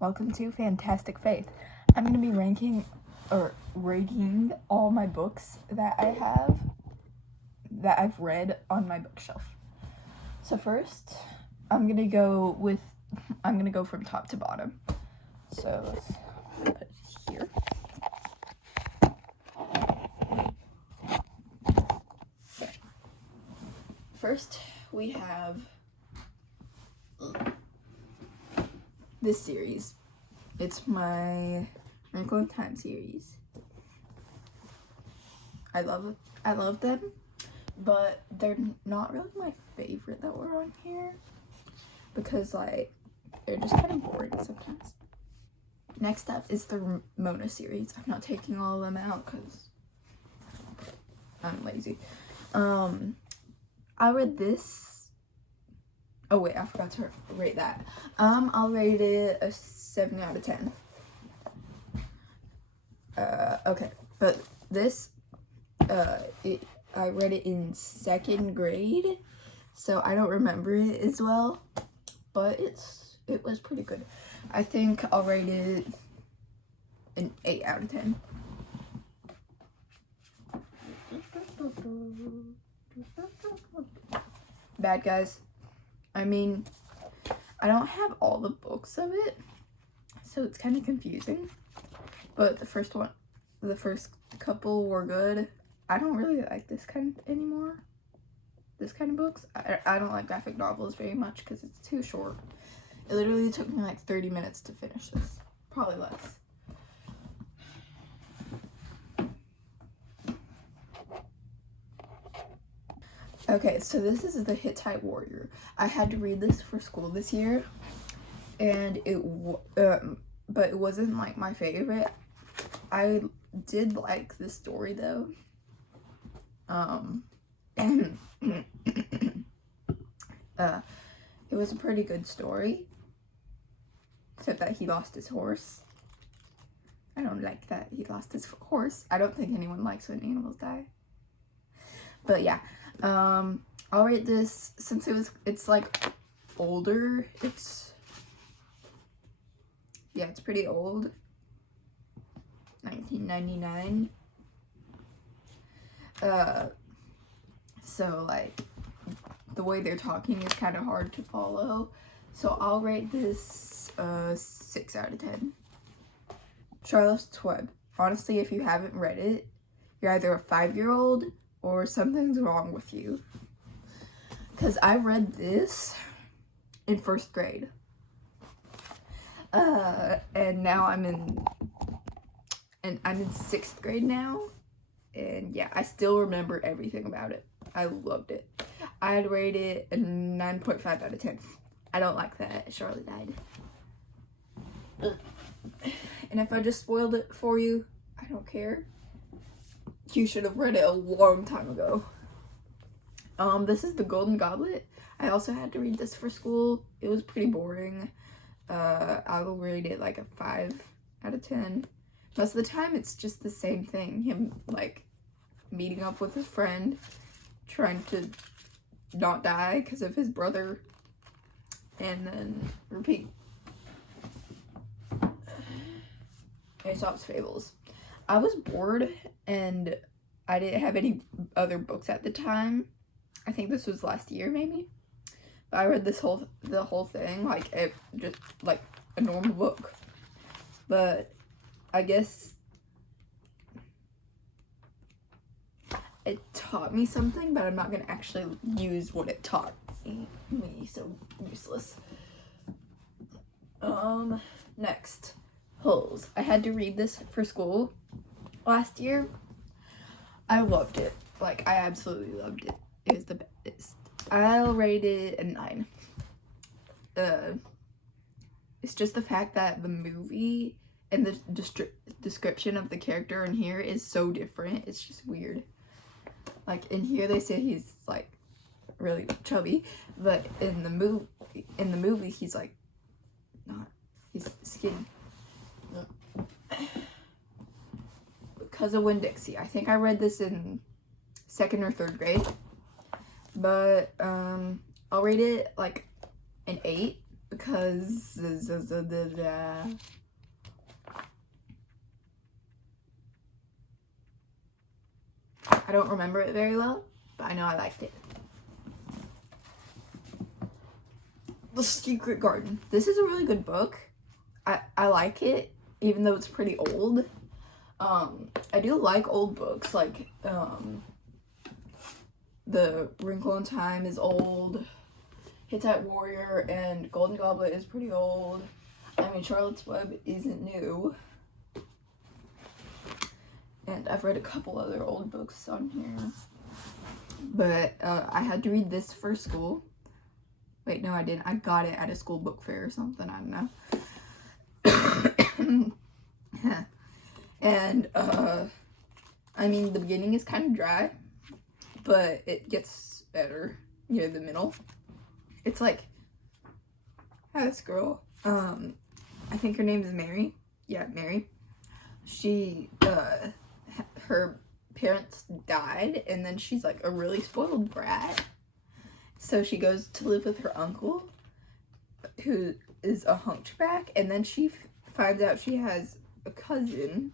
Welcome to Fantastic Faith. I'm going to be rating all my books that I've read on my bookshelf. So first, I'm going to go from top to bottom. So let's put it here. Okay. First, we have this series. It's my Wrinkle in Time series. I love them, but they're not really my favorite that were on here because they're just kind of boring sometimes. Next up is the Mona series. I'm not taking all of them out because I'm lazy. I read this. Oh wait, I forgot to rate that. I'll rate it a 7 out of 10. Okay, but this, I read it in 2nd grade, so I don't remember it as well, but it was pretty good. I think I'll rate it an 8 out of 10. Bad Guys. I mean, I don't have all the books of it, so it's kind of confusing. But the first couple were good. I don't really like this kind anymore. This kind of books. I don't like graphic novels very much because it's too short. It literally took me like 30 minutes to finish this. Probably less. Okay, so this is The Hittite Warrior. I had to read this for school this year, and but it wasn't like my favorite. I did like the story though. It was a pretty good story, except that he lost his horse. I don't like that he lost his horse. I don't think anyone likes when animals die. But yeah, I'll rate this since it's like older. It's pretty old. 1999. So like the way they're talking is kind of hard to follow. So I'll rate this 6 out of 10. Charlotte's Web. Honestly, if you haven't read it, you're either a 5-year-old or something's wrong with you. Because I read this in 1st grade. And now I'm in 6th grade now. And yeah, I still remember everything about it. I loved it. I'd rate it a 9.5 out of 10. I don't like that Charlotte died. And if I just spoiled it for you, I don't care. You should have read it a long time ago. This is The Golden Goblet. I also had to read this for school. It was pretty boring. I will rate it like a 5 out of 10. Most of the time, it's just the same thing. Him, like, meeting up with his friend, trying to not die because of his brother, and then repeat. Aesop's Fables. I was bored, and I didn't have any other books at the time. I think this was last year, maybe. But I read the whole thing, like, just, like, a normal book. But I guess it taught me something, but I'm not going to actually use what it taught me. So useless. Next. Holes. I had to read this for school last year. I loved it. Like, I absolutely loved it. It was the best. I'll rate it a 9. It's just the fact that the movie and the description of the character in here is so different. It's just weird. Like, in here they say he's like really chubby, but in the movie he's like not. He's skinny. Because of Winn-Dixie. I think I read this in 2nd or 3rd grade, but I'll rate it like an 8 because I don't remember it very well, but I know I liked it. The Secret Garden. This is a really good book. I like it, even though it's pretty old. I do like old books, like, The Wrinkle in Time is old, Hittite Warrior and Golden Goblet is pretty old. I mean, Charlotte's Web isn't new. And I've read a couple other old books on here. But I had to read this for school. Wait, no, I didn't. I got it at a school book fair or something. I don't know. And, I mean, the beginning is kind of dry, but it gets better near the middle. It's like, this girl, I think her name is Mary. Yeah, Mary. She, her parents died, and then she's like a really spoiled brat. So she goes to live with her uncle, who is a hunchback, and then she finds out she has a cousin,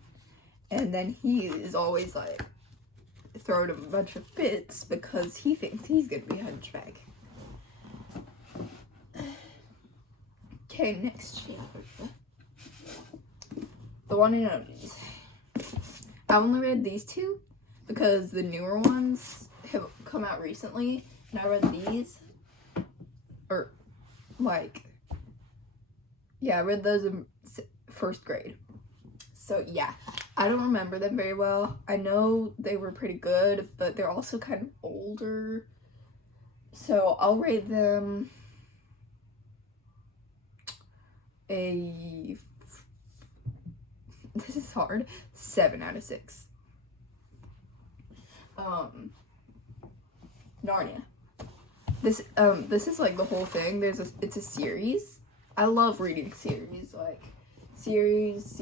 and then he is always like throwing a bunch of fits because he thinks he's gonna be a hunchback. Okay, next chapter. The One and Onlys. I only read these two because the newer ones have come out recently, and I read these, or like, yeah, I read those in first grade. So yeah, I don't remember them very well. I know they were pretty good, but they're also kind of older. So I'll rate them this is hard, 7 out of 6. Narnia. This is like the whole thing. It's a series. I love reading series, like series.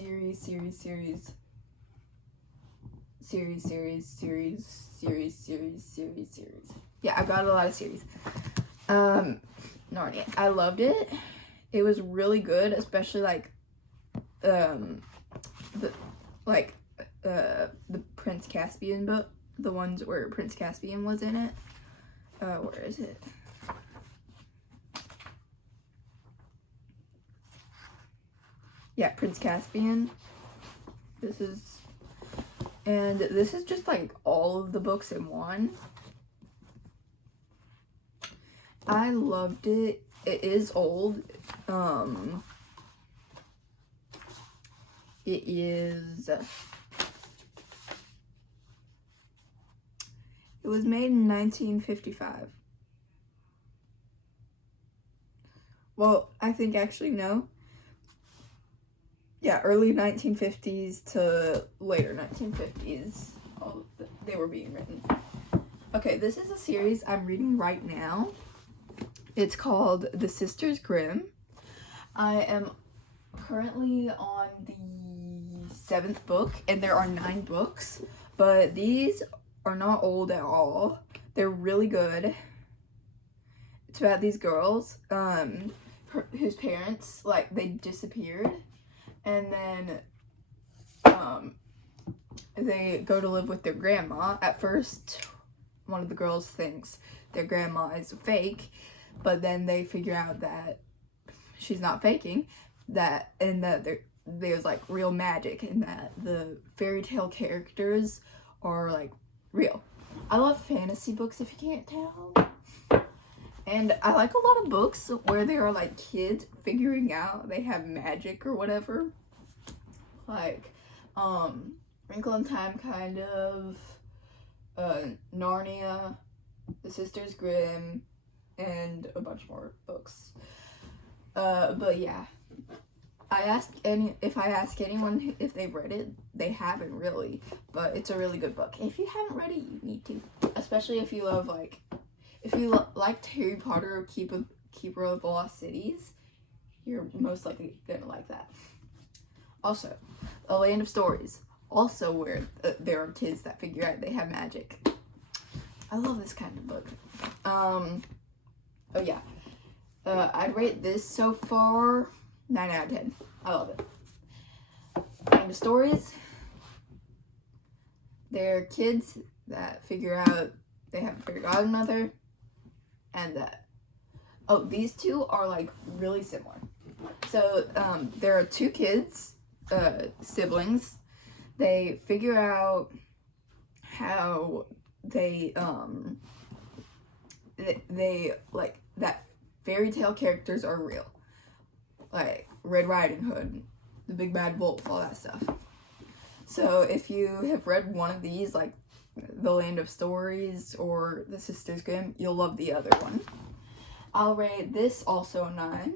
Yeah, I've got a lot of series. Narnia. I loved it. It was really good, especially like the Prince Caspian book, the ones where Prince Caspian was in it. Where is it? Yeah, Prince Caspian. This is just like all of the books in one. I loved it. It is old. It was made in 1955. Well, I think actually no. Yeah, early 1950s to later 1950s. They were being written. Okay, this is a series I'm reading right now. It's called The Sisters Grimm. I am currently on the 7th book, and there are 9 books, but these are not old at all. They're really good. It's about these girls, whose parents, like, they disappeared, and then, they go to live with their grandma. At first, one of the girls thinks their grandma is fake, but then they figure out that she's not faking, and that there's like real magic, and that the fairy tale characters are like real. I love fantasy books, if you can't tell. And I like a lot of books where they are like kids figuring out they have magic or whatever. Like, Wrinkle in Time, kind of, Narnia, The Sisters Grimm, and a bunch more books. But yeah, if I ask anyone if they've read it, they haven't really, but it's a really good book. If you haven't read it, you need to, especially if you love, like, if you liked Harry Potter or Keeper of the Lost Cities, you're most likely gonna like that. Also, A Land of Stories, also where there are kids that figure out they have magic. I love this kind of book. Oh yeah, I'd rate this so far 9 out of 10. I love it. And the stories, they're kids that figure out they have a fairy godmother, and that, oh, these two are like really similar. So there are two kids, siblings. They figure out how they like that fairy tale characters are real, like Red Riding Hood, the Big Bad Wolf, all that stuff. So if you have read one of these, like The Land of Stories or The Sisters Grimm, you'll love the other one. I'll rate this also a 9.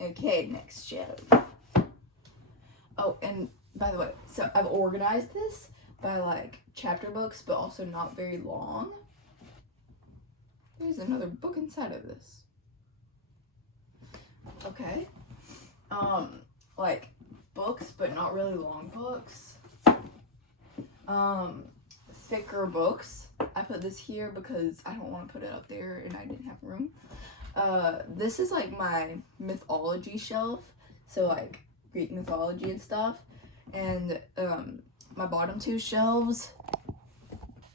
Okay, next shelf. Oh, and by the way, so I've organized this by like chapter books, but also not very long. There's another book inside of this. Okay. Like books, but not really long books. Thicker books. I put this here because I don't want to put it up there and I didn't have room. This is like my mythology shelf. So like Greek mythology and stuff. And my bottom two shelves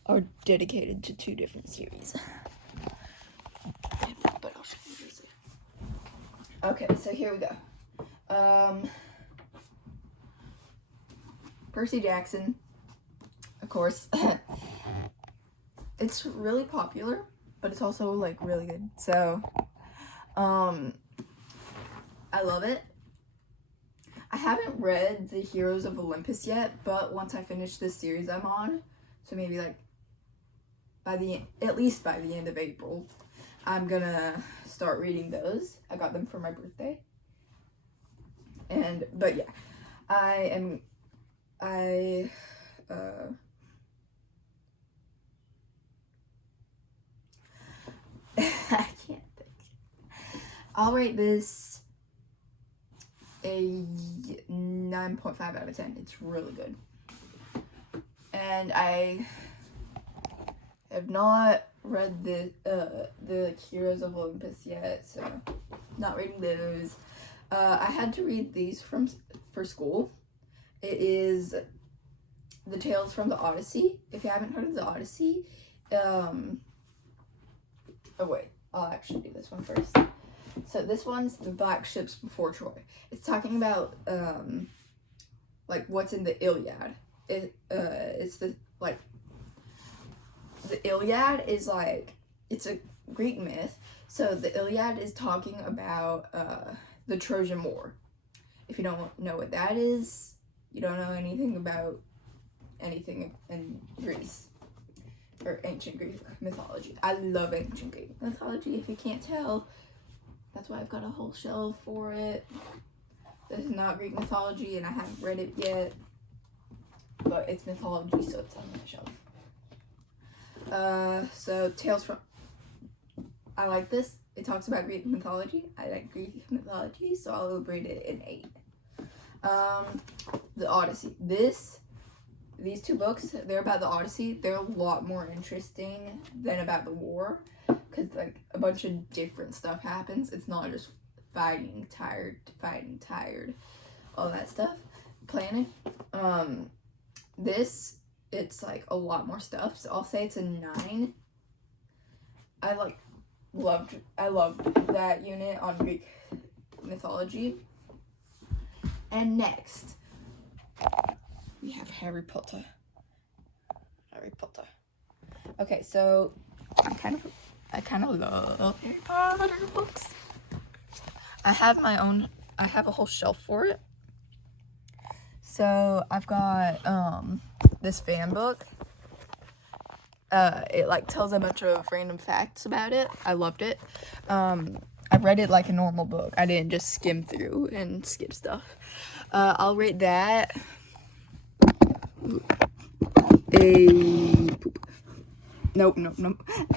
are dedicated to 2 different series. But I'll show you this. Okay, so here we go. Percy Jackson, of course. It's really popular, but it's also like really good. So, I love it. I haven't read The Heroes of Olympus yet, but once I finish this series I'm on, so maybe like at least by the end of April, I'm gonna start reading those. I got them for my birthday. But yeah, I can't think. I'll rate this a 9.5 out of 10. It's really good. And I have not read the Heroes of Olympus yet, so not reading those. I had to read these for school. It is the Tales from the Odyssey. If you haven't heard of the Odyssey, oh wait, I'll actually do this one first. So this one's the Black Ships Before Troy. It's talking about like what's in the Iliad. It's the Iliad is like, it's a Greek myth. So the Iliad is talking about the Trojan War. If you don't know what that is, you don't know anything about anything in Greece or ancient Greek mythology. I love ancient Greek mythology, if you can't tell. That's why I've got a whole shelf for it. This is not Greek mythology and I haven't read it yet, but it's mythology, so it's on my shelf. So Tales from, I like this. It talks about Greek mythology. I like Greek mythology, so I'll rate it an 8. The Odyssey. These 2 books, they're about the Odyssey. They're a lot more interesting than about the war, because like a bunch of different stuff happens. It's not just fighting tired, all that stuff. Planning. It's like a lot more stuff, so I'll say it's a 9. I loved that unit on Greek mythology. And next, we have Harry Potter. Okay, so I kind of love Harry Potter books. I have a whole shelf for it. So I've got this fan book. It like tells a bunch of random facts about it. I loved it. I read it like a normal book. I didn't just skim through and skip stuff. I'll rate that Nope.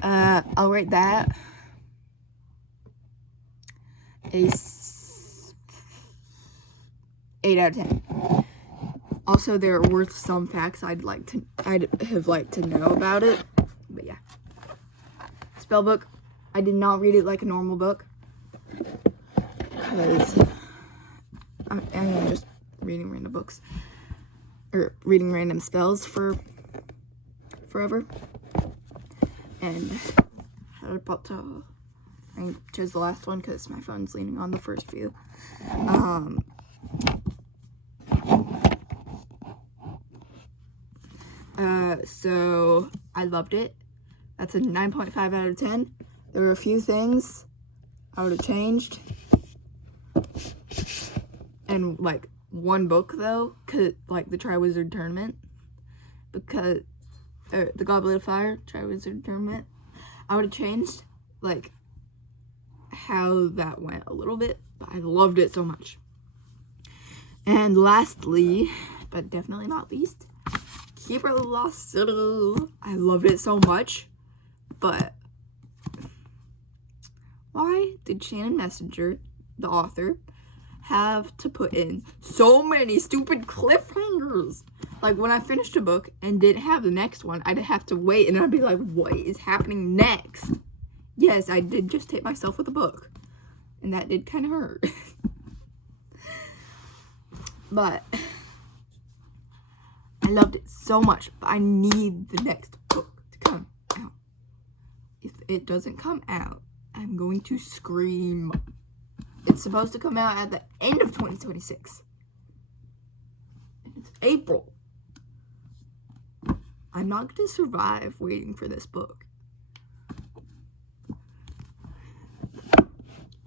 I'll rate that a 8 out of 10. Also, there are worth some facts I'd have liked to know about it. But yeah. Spellbook, I did not read it like a normal book. Because I'm just reading random books. Or reading random spells for forever. And Harry Potter. I chose the last one because my phone's leaning on the first few. So I loved it. That's a 9.5 out of 10. There were a few things I would have changed. And like one book though, cause like the Triwizard Tournament, because the Goblet of Fire Triwizard Tournament, I would have changed like how that went a little bit, but I loved it so much. And lastly, but definitely not least, Keeper of the Lost Citadel. I loved it so much, but why did Shannon Messenger, the author, have to put in so many stupid cliffhangers? Like, when I finished a book and didn't have the next one, I'd have to wait, and I'd be like, what is happening next? Yes, I did just hit myself with a book, and that did kind of hurt. But I loved it so much, but I need the next book to come out. If it doesn't come out, I'm going to scream. It's supposed to come out at the end of 2026. And it's April. I'm not going to survive waiting for this book.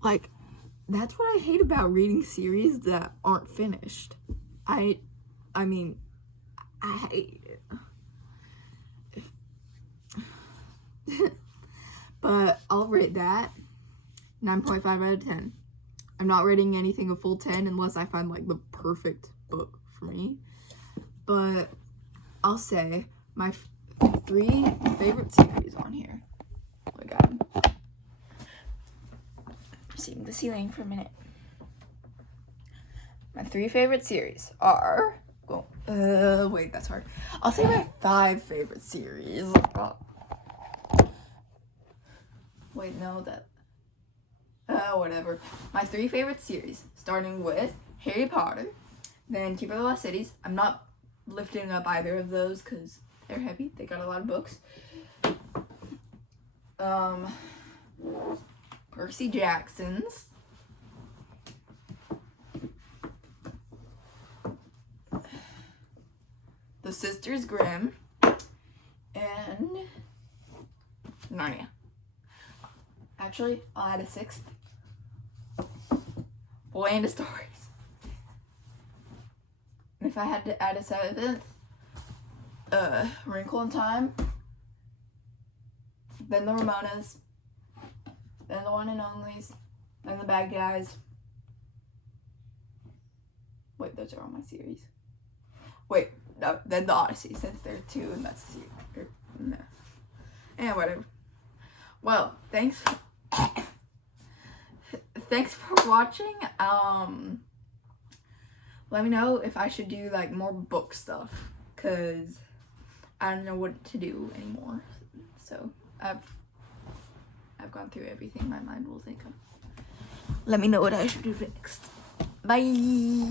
Like, that's what I hate about reading series that aren't finished. I mean, I hate it. But I'll rate that 9.5 out of 10. I'm not rating anything a full 10 unless I find like the perfect book for me. But I'll say my 3 favorite series on here. Oh my god. Seeing the ceiling for a minute. My 3 favorite series are... wait, that's hard. I'll say my 5 favorite series. Wait, no, that... whatever. My 3 favorite series, starting with Harry Potter, then Keeper of the Lost Cities. I'm not lifting up either of those because they're heavy. They got a lot of books. Percy Jackson's. The Sisters Grimm. And Narnia. Actually, I'll add a 6th. Land of Stories. And if I had to add a 7th, Wrinkle in Time. Then the Ramonas. Then the One and Onlys. Then the Bad Guys. Wait, those are all my series. Wait, no, then the Odyssey, since there are 2 and that's a series. No. And whatever. Well, thanks for watching. Let me know if I should do like more book stuff, cause I don't know what to do anymore. So I've gone through everything my mind will think of. Let me know what I should do next. Bye.